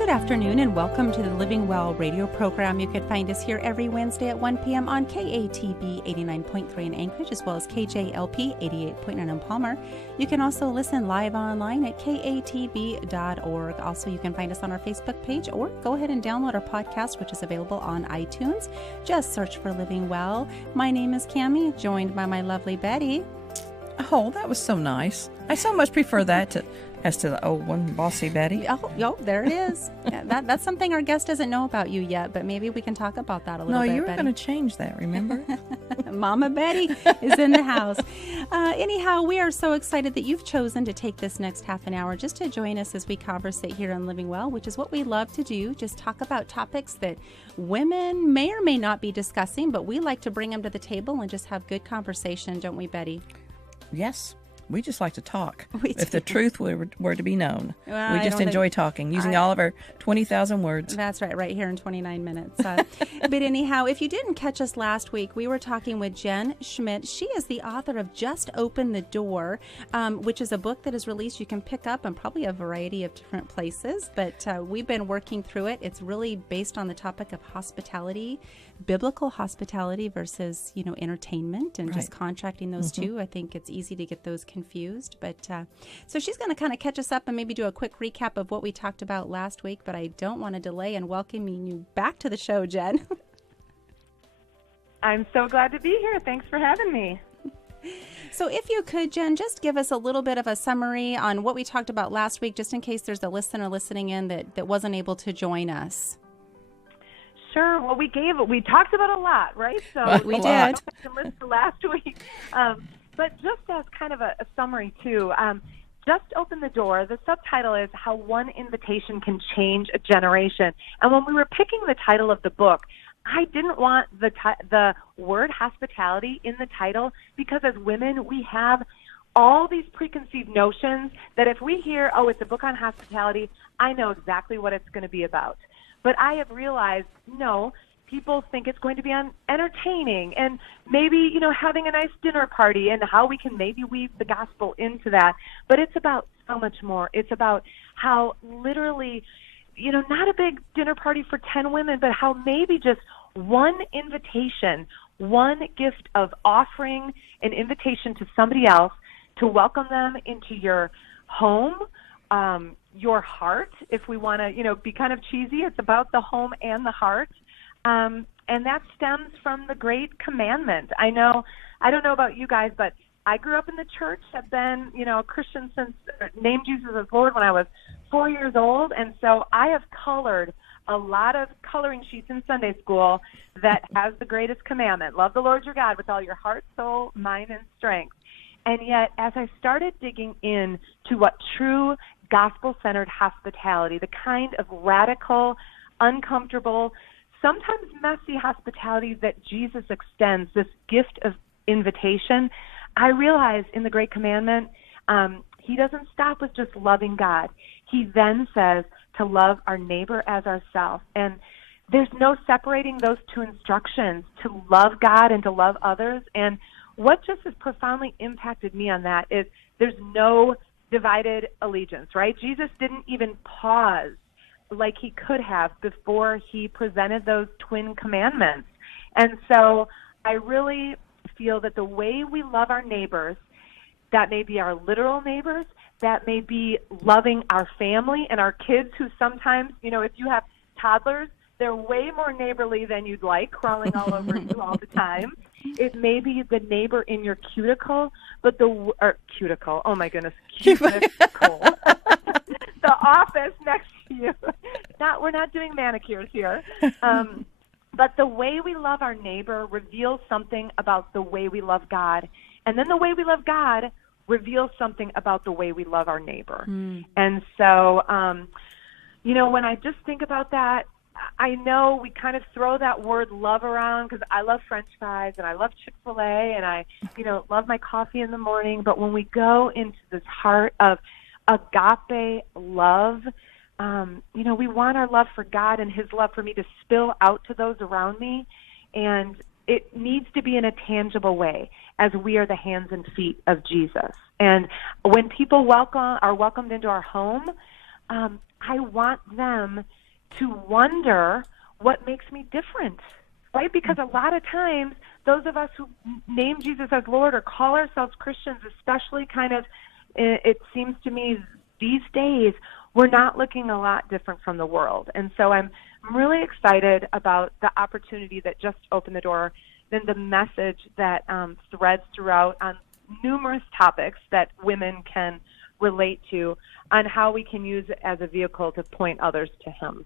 Good afternoon and welcome to the Living Well radio program. You can find us here every Wednesday at 1 p.m. on KATB 89.3 in Anchorage as well as KJLP 88.9 in Palmer. You can also listen live online at katb.org. Also, you can find us on our Facebook page or go ahead and download our podcast, which is available on iTunes. Just search for Living Well. My name is Cammie, joined by my lovely Betty. Oh, that was so nice. I so much prefer that as to the old one, Bossy Betty. Oh, there it is. Yeah, that's something our guest doesn't know about you yet, but maybe we can talk about that a little bit. No, you were Betty. going to change that, remember? Mama Betty is in the house. Anyhow, we are so excited that you've chosen to take this next half an hour just to join us as we conversate here on Living Well, which is what we love to do, just talk about topics that women may or may not be discussing, but we like to bring them to the table and just have good conversation, don't we, Betty? Yes. We just like to talk. If the truth were to be known. Well, we just enjoy talking, using all of our 20,000 words. That's right here in 29 minutes. But anyhow, if you didn't catch us last week, we were talking with JenSchmidt. She is the author of Just Open the Door, which is a book that is released. You can pick up in probably a variety of different places, but we've been working through it. It's really based on the topic of hospitality, biblical hospitality versus, entertainment and just contracting those two. I think it's easy to get those confused. But so she's going to kind of catch us up and maybe do a quick recap of what we talked about last week. But I don't want to delay in welcoming you back to the show, Jen. I'm so glad to be here. Thanks for having me. So if you could, Jen, just give us a little bit of a summary on what we talked about last week, just in case there's a listener listening in that wasn't able to join us. Sure. Well, we talked about a lot, right? So we did. I can list for last week. But just as kind of a summary, too, Just Open the Door, the subtitle is How One Invitation Can Change a Generation. And when we were picking the title of the book, I didn't want the word hospitality in the title because as women, we have all these preconceived notions that if we hear, oh, it's a book on hospitality, I know exactly what it's going to be about. But I have realized, no, people think it's going to be on entertaining and maybe, having a nice dinner party and how we can maybe weave the gospel into that. But it's about so much more. It's about how literally, not a big dinner party for 10 women, but how maybe just one invitation, one gift of offering an invitation to somebody else to welcome them into your home, your heart, if we want to, be kind of cheesy. It's about the home and the heart. And that stems from the great commandment. I don't know about you guys, but I grew up in the church. I've been, a Christian since named Jesus as Lord when I was 4 years old. And so I have colored a lot of coloring sheets in Sunday school that has the greatest commandment. Love the Lord your God with all your heart, soul, mind, and strength. And yet, as I started digging in to what true gospel-centered hospitality, the kind of radical, uncomfortable, sometimes messy hospitality that Jesus extends, this gift of invitation, I realized in the Great Commandment, he doesn't stop with just loving God. He then says to love our neighbor as ourselves. And there's no separating those two instructions, to love God and to love others. And what just has profoundly impacted me on that is there's no divided allegiance, right? Jesus didn't even pause like he could have before he presented those twin commandments. And so I really feel that the way we love our neighbors, that may be our literal neighbors, that may be loving our family and our kids who sometimes, if you have toddlers, they're way more neighborly than you'd like, crawling all over you all the time. It may be the neighbor in your cuticle, but cuticle, oh my goodness, cuticle. The office next to you. We're not doing manicures here. But the way we love our neighbor reveals something about the way we love God. And then the way we love God reveals something about the way we love our neighbor. And so, when I just think about that, I know we kind of throw that word love around because I love French fries and I love Chick-fil-A and I, love my coffee in the morning. But when we go into this heart of agape love, we want our love for God and his love for me to spill out to those around me. And it needs to be in a tangible way as we are the hands and feet of Jesus. And when people are welcomed into our home, I want them to wonder what makes me different, right? Because a lot of times, those of us who name Jesus as Lord or call ourselves Christians, especially kind of, it seems to me these days, we're not looking a lot different from the world. And so I'm really excited about the opportunity that just opened the door, then the message that threads throughout on numerous topics that women can relate to, on how we can use it as a vehicle to point others to Him.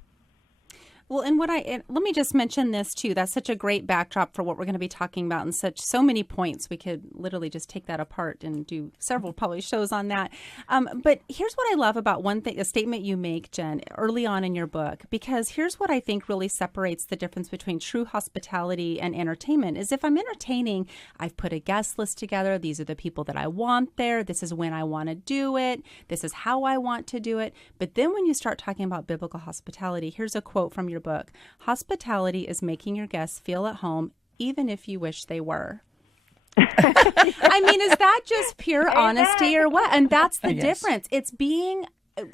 Well, and let me just mention this too. That's such a great backdrop for what we're going to be talking about, and so many points. We could literally just take that apart and do several probably shows on that. But here's what I love about one thing, a statement you make, Jen, early on in your book, because here's what I think really separates the difference between true hospitality and entertainment is if I'm entertaining, I've put a guest list together. These are the people that I want there. This is when I want to do it. This is how I want to do it. But then when you start talking about biblical hospitality, here's a quote from your book. Hospitality is making your guests feel at home, even if you wish they were. I mean, is that just pure honesty or what? And that's the difference. It's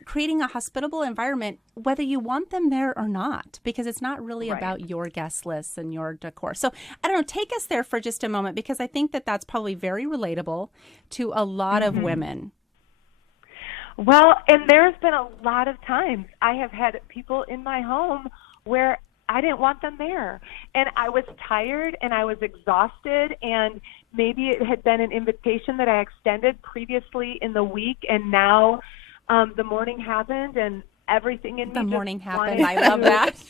creating a hospitable environment, whether you want them there or not, because it's not really about your guest lists and your decor. So I don't know, take us there for just a moment, because I think that that's probably very relatable to a lot of women. Well, and there's been a lot of times I have had people in my home where I didn't want them there. And I was tired and I was exhausted, and maybe it had been an invitation that I extended previously in the week, and now the morning happened and everything in me The morning just happened. I love that.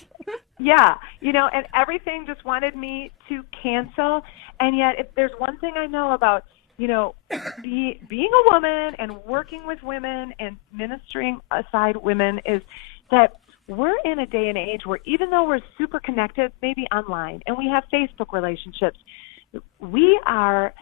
Yeah, and everything just wanted me to cancel. And yet, if there's one thing I know about, being a woman and working with women and ministering aside women, is that we're in a day and age where even though we're super connected, maybe online, and we have Facebook relationships, we are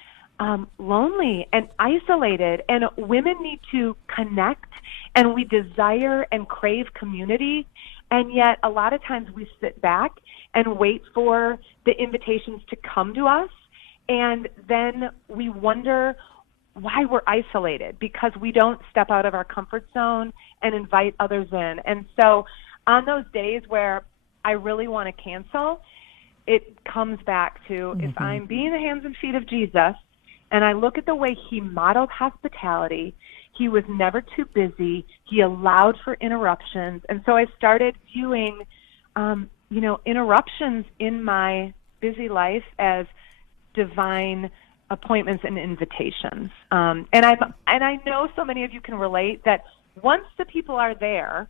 lonely and isolated, and women need to connect, and we desire and crave community. And yet a lot of times we sit back and wait for the invitations to come to us, and then we wonder why we're isolated, because we don't step out of our comfort zone and invite others in. And so on those days where I really want to cancel, it comes back to if I'm being the hands and feet of Jesus and I look at the way He modeled hospitality, He was never too busy. He allowed for interruptions. And so I started viewing, interruptions in my busy life as divine appointments and invitations. And I know so many of you can relate that once the people are there,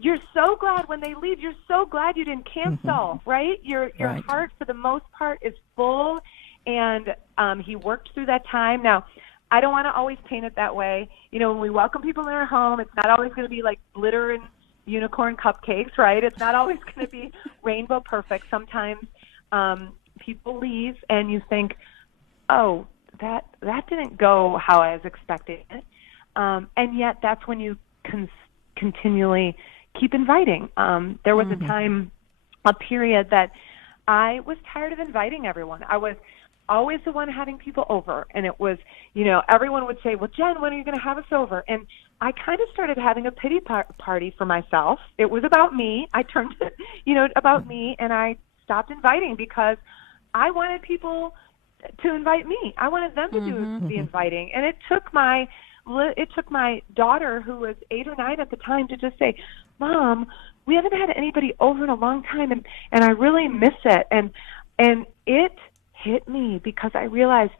you're so glad when they leave. You're so glad you didn't cancel, right? Your heart, for the most part, is full, and He worked through that time. Now, I don't want to always paint it that way. When we welcome people in our home, it's not always going to be like glitter and unicorn cupcakes, right? It's not always going to be rainbow perfect. Sometimes people leave, and you think, oh, that didn't go how I was expecting it. And yet that's when you continually keep inviting. There was a period that I was tired of inviting everyone. I was always the one having people over, and it was, everyone would say, well, Jen, when are you going to have us over? And I kind of started having a pity party for myself. It was about me. I turned it, about me, and I stopped inviting because I wanted people to invite me. I wanted them to do the inviting. And it took my daughter, who was 8 or 9 at the time, to just say, Mom, we haven't had anybody over in a long time, and I really miss it. And it hit me because I realized,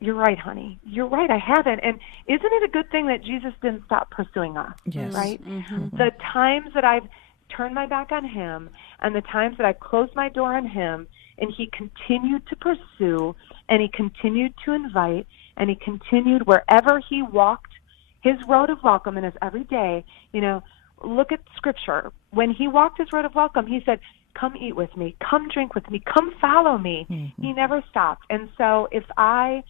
you're right, honey. You're right, I haven't. And isn't it a good thing that Jesus didn't stop pursuing us? Yes. Right? The times that I've turned my back on Him and the times that I've closed my door on Him, and He continued to pursue, and He continued to invite, and He continued wherever He walked His road of welcome in His every day. Look at Scripture. When He walked His road of welcome, He said, come eat with me, come drink with me, come follow me. He never stopped. And so if I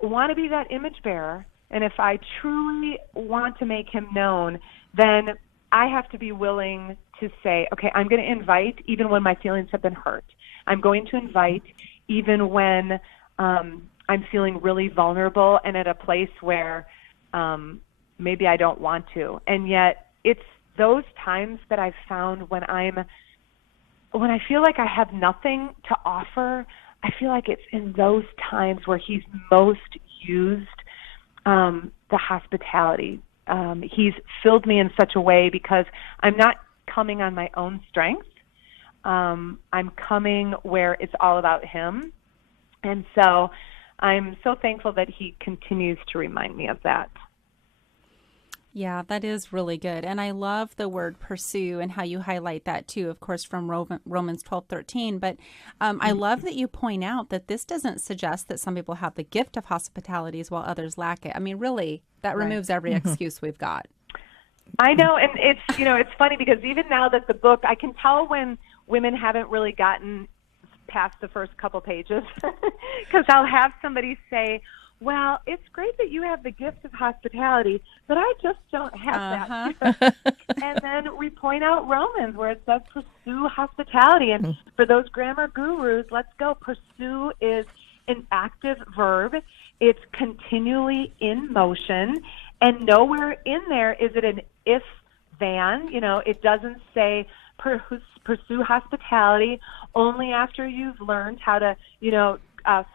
want to be that image bearer, and if I truly want to make Him known, then I have to be willing to say, okay, I'm going to invite even when my feelings have been hurt. I'm going to invite even when I'm feeling really vulnerable and at a place where maybe I don't want to. And yet it's those times that I've found when I feel like I have nothing to offer, I feel like it's in those times where he's most used the hospitality. He's filled me in such a way because I'm not coming on my own strength. I'm coming where it's all about him. And so I'm so thankful that he continues to remind me of that. Yeah, that is really good. And I love the word pursue and how you highlight that too, of course, from Romans 12:13. But I love that you point out that this doesn't suggest that some people have the gift of hospitalities while others lack it. I mean, really, that removes every excuse we've got. I know. And it's funny because even now that the book, I can tell when women haven't really gotten past the first couple pages because I'll have somebody say, well, it's great that you have the gift of hospitality, but I just don't have that. And then we point out Romans where it says pursue hospitality. And for those grammar gurus, let's go. Pursue is an active verb. It's continually in motion. And nowhere in there is it an if-then. It doesn't say pursue hospitality only after you've learned how to,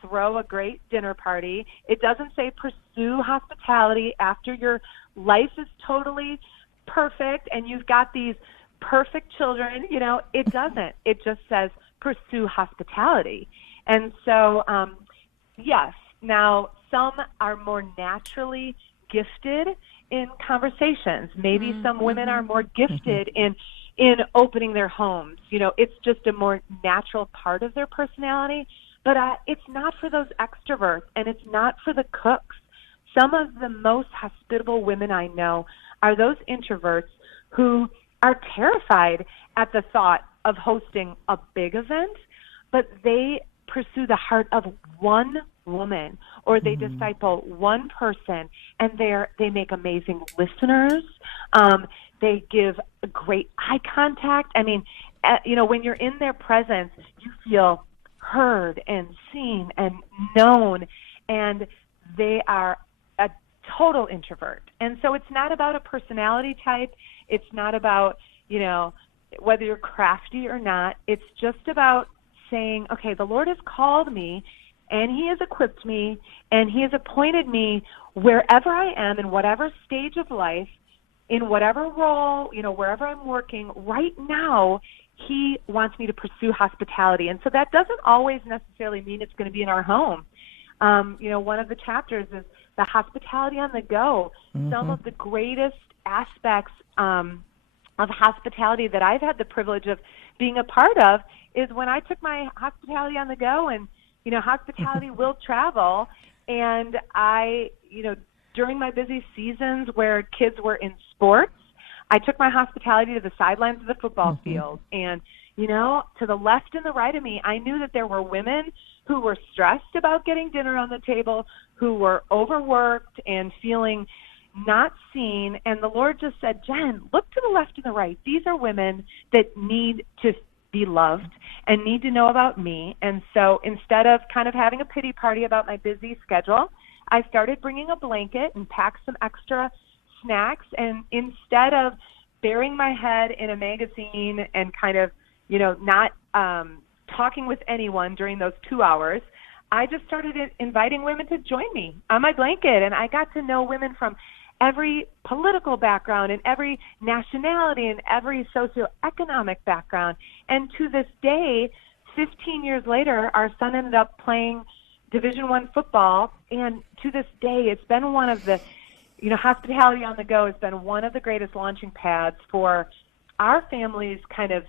throw a great dinner party. It doesn't say pursue hospitality after your life is totally perfect and you've got these perfect children. It doesn't. It just says pursue hospitality. And so, yes, now some are more naturally gifted in conversations. Maybe some women are more gifted in opening their homes. It's just a more natural part of their personality. But it's not for those extroverts, and it's not for the cooks. Some of the most hospitable women I know are those introverts who are terrified at the thought of hosting a big event, but they pursue the heart of one woman, or they disciple one person, and they make amazing listeners. They give great eye contact. I mean, when you're in their presence, you feel heard and seen and known, and they are a total introvert. And so it's not about a personality type. It's not about, whether you're crafty or not. It's just about saying, okay, the Lord has called me, and he has equipped me, and he has appointed me wherever I am, in whatever stage of life, in whatever role, wherever I'm working right now. He wants me to pursue hospitality. And so that doesn't always necessarily mean it's going to be in our home. One of the chapters is the hospitality on the go. Some of the greatest aspects of hospitality that I've had the privilege of being a part of is when I took my hospitality on the go, and, hospitality will travel. And I, during my busy seasons where kids were in sports, I took my hospitality to the sidelines of the football field. And, to the left and the right of me, I knew that there were women who were stressed about getting dinner on the table, who were overworked and feeling not seen. And the Lord just said, Jen, look to the left and the right. These are women that need to be loved and need to know about me. And so instead of kind of having a pity party about my busy schedule, I started bringing a blanket and packed some extra snacks, and instead of burying my head in a magazine and kind of, not talking with anyone during those 2 hours, I just started inviting women to join me on my blanket, and I got to know women from every political background and every nationality and every socioeconomic background. And to this day, 15 years later, our son ended up playing Division I football, and to this day, it's been one of the hospitality on the go has been one of the greatest launching pads for our family's kind of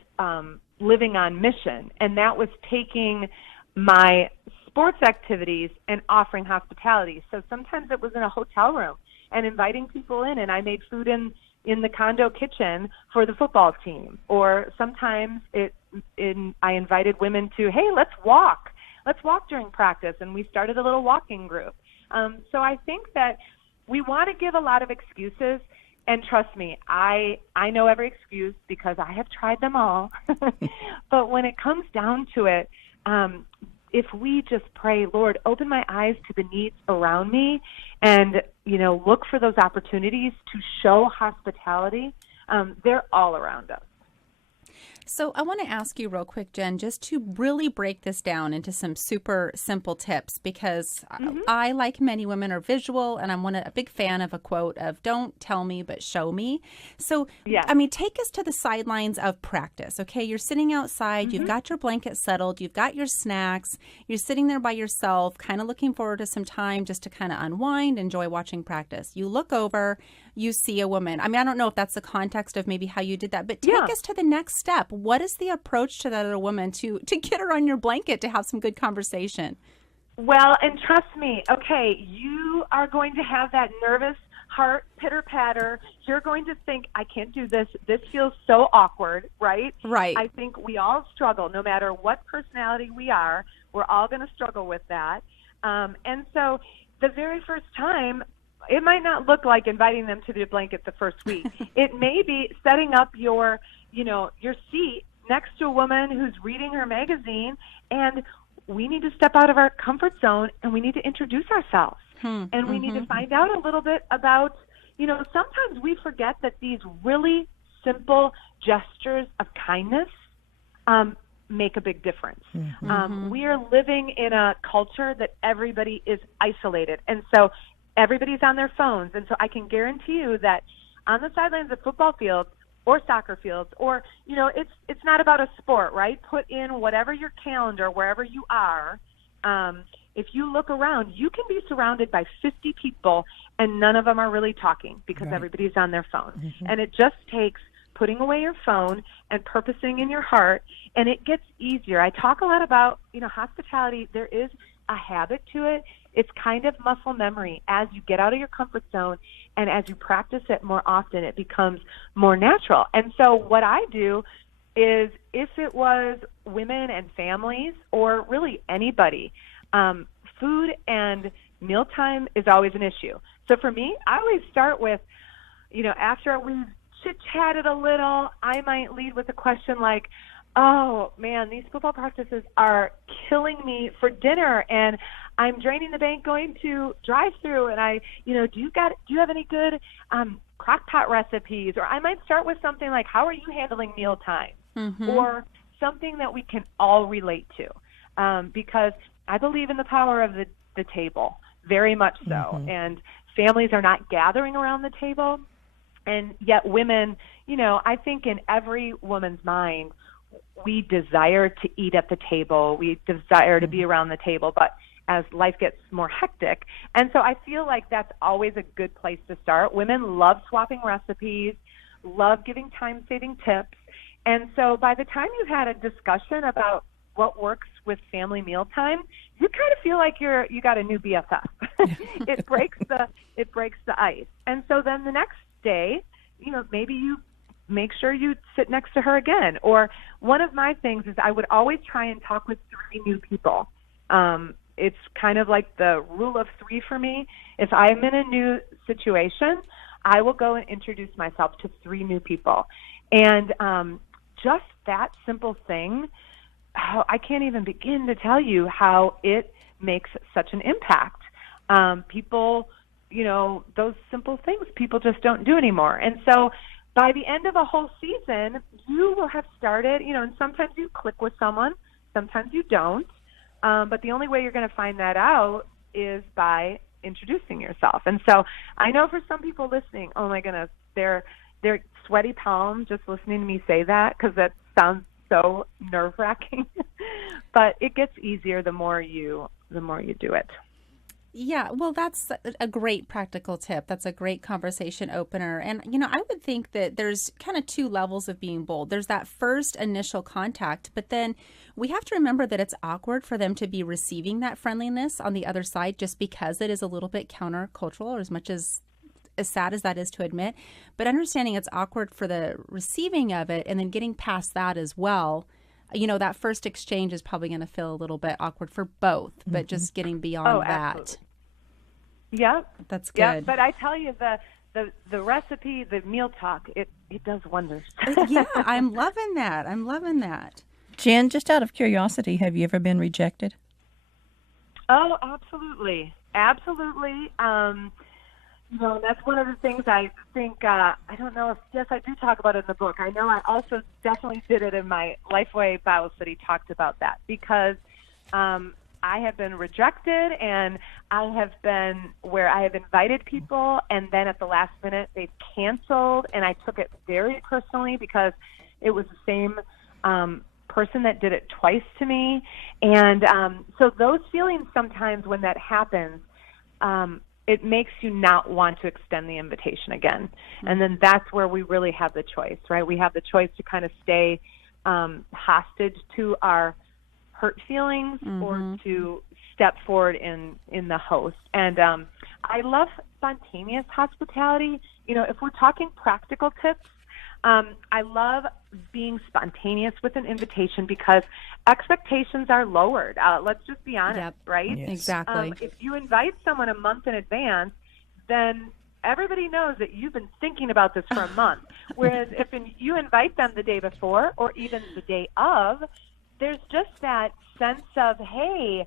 living on mission. And that was taking my sports activities and offering hospitality. So sometimes it was in a hotel room and inviting people in, and I made food in the condo kitchen for the football team. Or sometimes I invited women to, hey, let's walk during practice. And we started a little walking group. So I think that we want to give a lot of excuses, and trust me, I know every excuse because I have tried them all. But when it comes down to it, if we just pray, Lord, open my eyes to the needs around me, and look for those opportunities to show hospitality, they're all around us. So I want to ask you real quick, Jen, just to really break this down into some super simple tips, because I, like many women, are visual, and I'm a big fan of a quote of "Don't tell me, but show me." So, Yes. I mean, take us to the sidelines of practice. Okay, you're sitting outside, you've got your blanket settled, you've got your snacks, you're sitting there by yourself, kind of looking forward to some time just to kind of unwind, enjoy watching practice. You look over, you see a woman. I mean, I don't know if that's the context of maybe how you did that, but take us to the next step. What is the approach to that other woman to get her on your blanket to have some good conversation? Well, and trust me, okay, you are going to have that nervous heart pitter-patter. You're going to think, I can't do this. This feels so awkward, right? Right. I think we all struggle, no matter what personality we are. We're all going to struggle with that. And so the very first time, it might not look like inviting them to the blanket the first week. It may be setting up your seat next to a woman who's reading her magazine, and we need to step out of our comfort zone, and we need to introduce ourselves. And we need to find out a little bit about, sometimes we forget that these really simple gestures of kindness make a big difference. We are living in a culture that everybody is isolated, and so everybody's on their phones. And so I can guarantee you that on the sidelines of football fields or soccer fields, or, it's not about a sport, right? Put in whatever your calendar, wherever you are. If you look around, you can be surrounded by 50 people and none of them are really talking because everybody's on their phone. And it just takes putting away your phone and purposing in your heart, and it gets easier. I talk a lot about, hospitality. There is a habit to it. It's kind of muscle memory. As you get out of your comfort zone and as you practice it more often, it becomes more natural. And so what I do is, if it was women and families or really anybody, food and mealtime is always an issue. So for me, I always start with, after we've chit-chatted a little, I might lead with a question like, oh man, these football practices are killing me for dinner, and I'm draining the bank going to drive-through, and do you have any good crock pot recipes? Or I might start with something like, how are you handling mealtime? Or something that we can all relate to, because I believe in the power of the table, very much so. And families are not gathering around the table, and yet women, I think in every woman's mind, we desire to eat at the table. We desire to be around the table, but as life gets more hectic. And so I feel like that's always a good place to start. Women love swapping recipes, love giving time-saving tips. And so by the time you've had a discussion about what works with family mealtime, you kind of feel like you got a new BFF. It breaks the ice. And so then the next day, maybe you make sure you sit next to her again. Or one of my things is I would always try and talk with 3 new people. It's kind of like the rule of 3 for me. If I'm in a new situation, I will go and introduce myself to 3 new people. And just that simple thing, I can't even begin to tell you how it makes such an impact. People, those simple things people just don't do anymore. And so by the end of a whole season, you will have started, and sometimes you click with someone, sometimes you don't. But the only way you're going to find that out is by introducing yourself. And so I know for some people listening, oh my goodness, they're sweaty palms just listening to me say that, because that sounds so nerve-wracking. But it gets easier the more you do it. Yeah, well, that's a great practical tip. That's a great conversation opener. And, I would think that there's kind of 2 levels of being bold. There's that first initial contact, but then we have to remember that it's awkward for them to be receiving that friendliness on the other side, just because it is a little bit countercultural, or as much as sad as that is to admit. But understanding it's awkward for the receiving of it, and then getting past that as well. That first exchange is probably going to feel a little bit awkward for both, but just getting beyond that. Absolutely. Yep. That's good. Yeah, but I tell you, the recipe, the meal talk, it does wonders. Yeah, I'm loving that. Jen, just out of curiosity, have you ever been rejected? Oh, absolutely. Absolutely. That's one of the things I think, I don't know if, yes, I do talk about it in the book. I know I also definitely did it in my Lifeway Bible study, talked about that, because I have been rejected, and I have been where I have invited people, and then at the last minute they've canceled, and I took it very personally because it was the same person that did it twice to me. And so those feelings sometimes when that happens, it makes you not want to extend the invitation again. And then that's where we really have the choice, right? We have the choice to kind of stay hostage to our hurt feelings or to step forward in the host. And I love spontaneous hospitality. If we're talking practical tips, I love being spontaneous with an invitation because expectations are lowered. Let's just be honest, right? Yes. Exactly. If you invite someone a month in advance, then everybody knows that you've been thinking about this for a month. Whereas if you invite them the day before or even the day of, there's just that sense of, hey,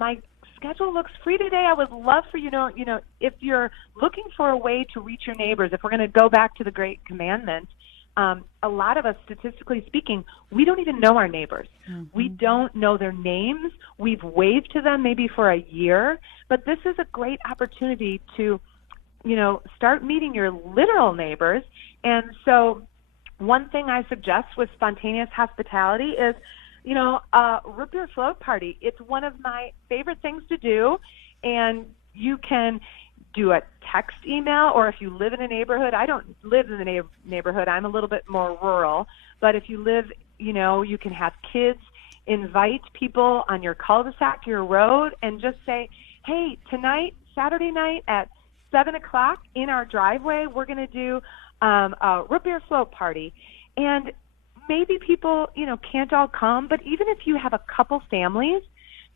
my schedule looks free today. I would love for if you're looking for a way to reach your neighbors, if we're going to go back to the Great Commandment, a lot of us, statistically speaking, we don't even know our neighbors. We don't know their names. We've waved to them maybe for a year, but this is a great opportunity to, start meeting your literal neighbors. And so one thing I suggest with spontaneous hospitality is, root beer float party. It's one of my favorite things to do, and you can do a text email, or if you live in a neighborhood, I don't live in the neighborhood, I'm a little bit more rural, but if you live, you can have kids invite people on your cul-de-sac, your road, and just say, hey, tonight, Saturday night at 7 o'clock in our driveway, we're going to do a root beer float party. And maybe people, can't all come, but even if you have a couple families,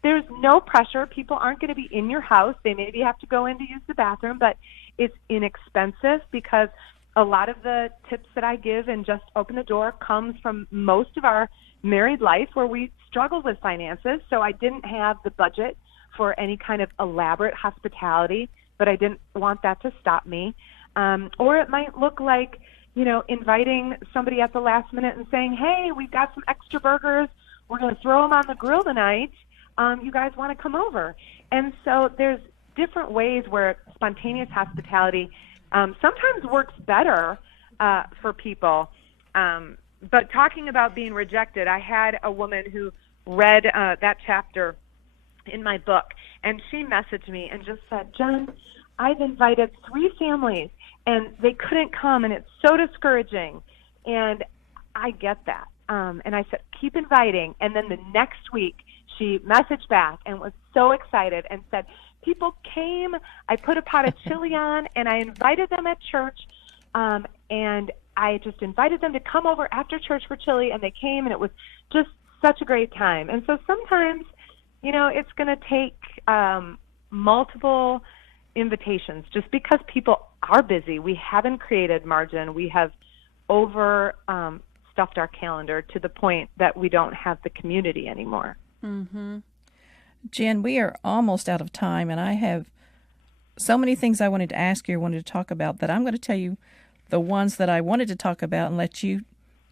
there's no pressure. People aren't going to be in your house. They maybe have to go in to use the bathroom, but it's inexpensive because a lot of the tips that I give and Just Open the Door comes from most of our married life where we struggled with finances. So I didn't have the budget for any kind of elaborate hospitality, but I didn't want that to stop me. Or it might look like, inviting somebody at the last minute and saying, hey, we've got some extra burgers. We're going to throw them on the grill tonight. You guys want to come over? And so there's different ways where spontaneous hospitality sometimes works better for people. But talking about being rejected, I had a woman who read that chapter in my book, and she messaged me and just said, Jen, I've invited 3 families, and they couldn't come, and it's so discouraging. And I get that. And I said, keep inviting. And then the next week, she messaged back and was so excited and said, people came, I put a pot of chili on, and I invited them at church, and I just invited them to come over after church for chili, and they came, and it was just such a great time. And so sometimes, it's going to take multiple invitations just because people are busy. We haven't created margin. We have stuffed our calendar to the point that we don't have the community anymore. Jen, we are almost out of time, and I have so many things I wanted to ask you, wanted to talk about, that I'm going to tell you the ones that I wanted to talk about and let you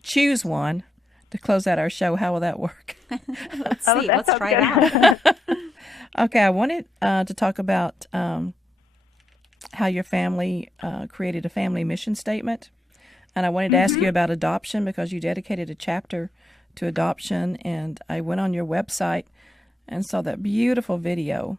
choose one to close out our show. How will that work? Let's see. Let's try it out. Okay, I wanted to talk about how your family created a family mission statement. And I wanted to ask you about adoption because you dedicated a chapter to adoption. And I went on your website and saw that beautiful video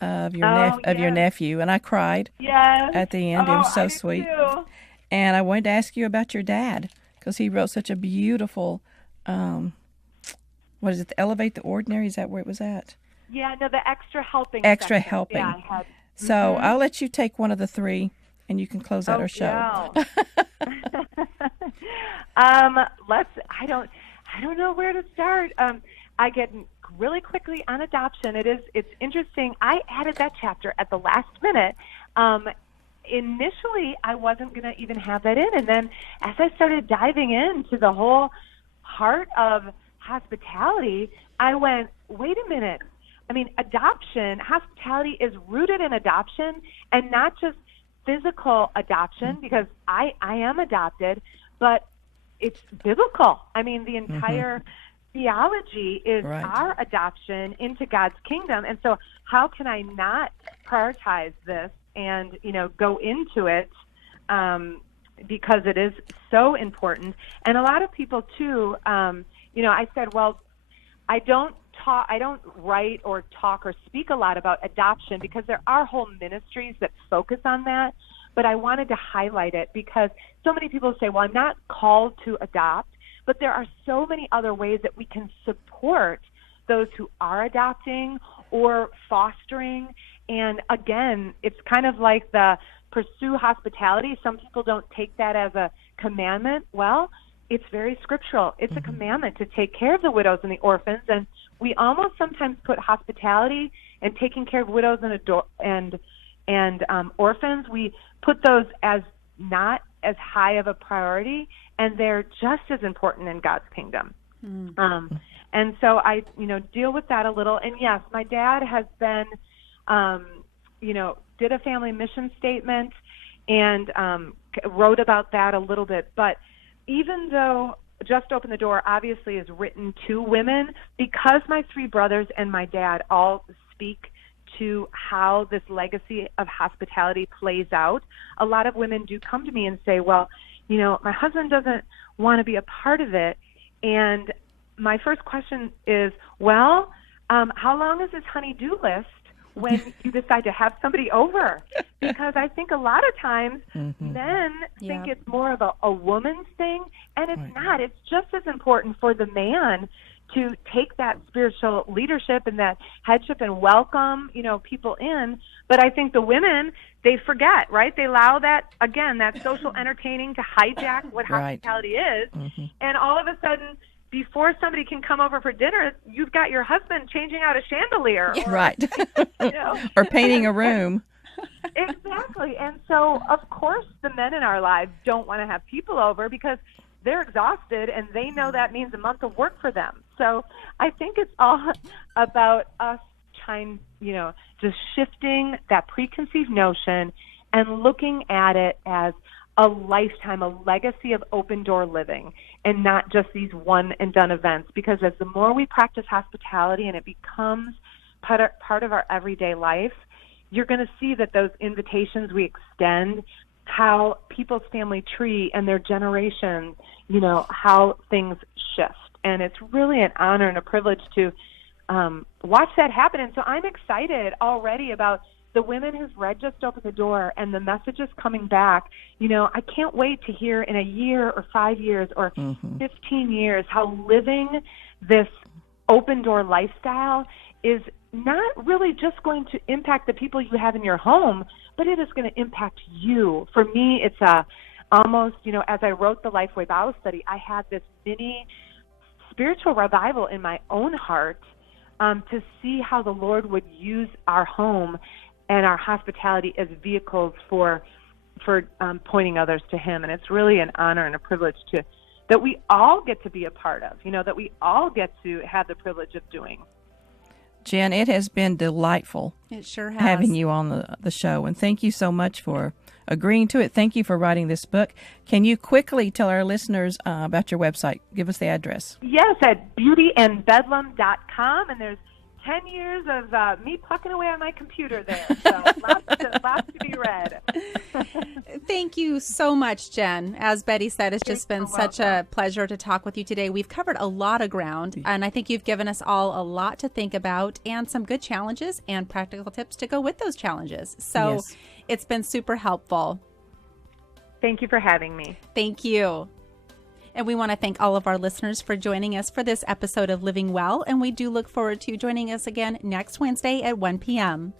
of your nephew, and I cried at the end. It was so sweet. Too. And I wanted to ask you about your dad because he wrote such a beautiful, what is it, Elevate the Ordinary? Is that where it was at? Yeah, no, the extra helping. Extra section. helping. Yeah, I had, So I'll let you take one of the 3, and you can close out our show. Yeah. I don't know where to start. I get really quickly on adoption. It's interesting. I added that chapter at the last minute. Initially, I wasn't going to even have that in, and then as I started diving into the whole heart of hospitality, I went, wait a minute. I mean, hospitality is rooted in adoption, and not just physical adoption, because I am adopted, but it's biblical. I mean, the entire theology is our adoption into God's kingdom. And so how can I not prioritize this and, go into it, because it is so important. And a lot of people too, I said, well, I don't write or talk or speak a lot about adoption because there are whole ministries that focus on that. But I wanted to highlight it because so many people say, well, I'm not called to adopt, but there are so many other ways that we can support those who are adopting or fostering. And again, it's kind of like the pursue hospitality. Some people don't take that as a commandment. Well, it's very scriptural. It's a commandment to take care of the widows and the orphans. And we almost sometimes put hospitality and taking care of widows and orphans, we put those as not as high of a priority, and they're just as important in God's kingdom. And so I, deal with that a little. And yes, my dad has been, did a family mission statement and wrote about that a little bit. But even though Just Open the Door obviously is written to women, because my three brothers and my dad all speak to how this legacy of hospitality plays out, a lot of women do come to me and say, well, my husband doesn't want to be a part of it. And my first question is, well, how long is this honey-do list when you decide to have somebody over? Because I think a lot of times men think it's more of a woman's thing, and it's not. It's just as important for the man to take that spiritual leadership and that headship and welcome, people in. But I think the women, they forget, right? They allow that, again, that social entertaining to hijack what hospitality is. And all of a sudden, before somebody can come over for dinner, you've got your husband changing out a chandelier. Or, or painting a room. Exactly. And so, of course, the men in our lives don't want to have people over because they're exhausted and they know that means a month of work for them. So I think it's all about us trying, just shifting that preconceived notion and looking at it as a lifetime, a legacy of open door living, and not just these one and done events. Because as the more we practice hospitality and it becomes part of our everyday life, you're going to see that those invitations we extend, how people's family tree and their generations, how things shift. And it's really an honor and a privilege to watch that happen. And so I'm excited already about the women who've read Just Open the Door and the messages coming back. I can't wait to hear in a year or 5 years or 15 years how living this open door lifestyle is not really just going to impact the people you have in your home, but it is going to impact you. For me, it's almost, as I wrote the Lifeway Bible Study, I had this mini spiritual revival in my own heart to see how the Lord would use our home and our hospitality as vehicles for pointing others to Him. And it's really an honor and a privilege that we all get to be a part of, that we all get to have the privilege of doing. Jen, it has been delightful. It sure has. Having you on the show. And thank you so much for agreeing to it. Thank you for writing this book. Can you quickly tell our listeners about your website? Give us the address. Yes, at beautyandbedlam.com. And there's 10 years of me plucking away on my computer there. So lots to be read. Thank you so much, Jen. As Betty said, it's just been such a pleasure to talk with you today. We've covered a lot of ground, and I think you've given us all a lot to think about and some good challenges and practical tips to go with those challenges. So It's been super helpful. Thank you for having me. Thank you. And we want to thank all of our listeners for joining us for this episode of Living Well, and we do look forward to joining us again next Wednesday at 1 p.m.